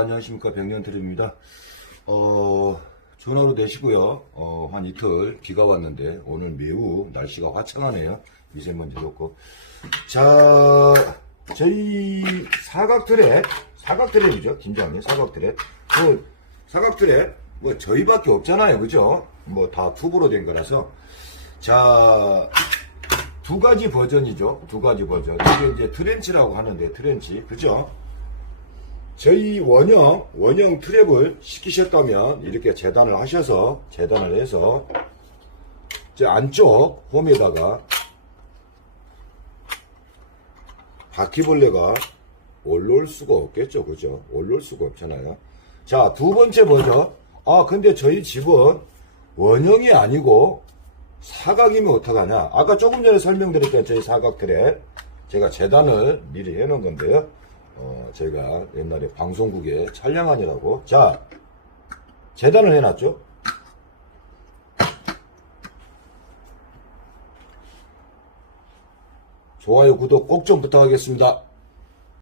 안녕하십니까 백년트립입니다. 어, 전화로 내시고요. 어, 한 이틀 비가 왔는데 오늘 매우 날씨가 화창하네요. 미세먼지 높고. 자, 저희 사각 트랩, 사각 트랩이죠. 김장님 사각 트랩. 뭐 사각 트랩 뭐 저희밖에 없잖아요. 그죠? 뭐 다 투브로 된 거라서. 자, 두 가지 버전이죠. 두 가지 버전. 이게 이제 트렌치라고 하는데 트렌치. 그죠? 저희 원형, 원형 트랩을 시키셨다면 이렇게 재단을 하셔서, 재단을 해서, 저 안쪽 홈에다가 바퀴벌레가 올라올 수가 없겠죠. 그죠? 올라올 수가 없잖아요. 자, 두 번째 버전. 아, 근데 저희 집은 원형이 아니고 사각이면 어떡하냐. 아까 조금 전에 설명드렸던 저희 사각 트랩. 제가 재단을 미리 해놓은 건데요. 어, 제가 옛날에 방송국에 촬영하느라고. 자, 재단을 해놨죠. 좋아요, 구독 꼭 좀 부탁하겠습니다.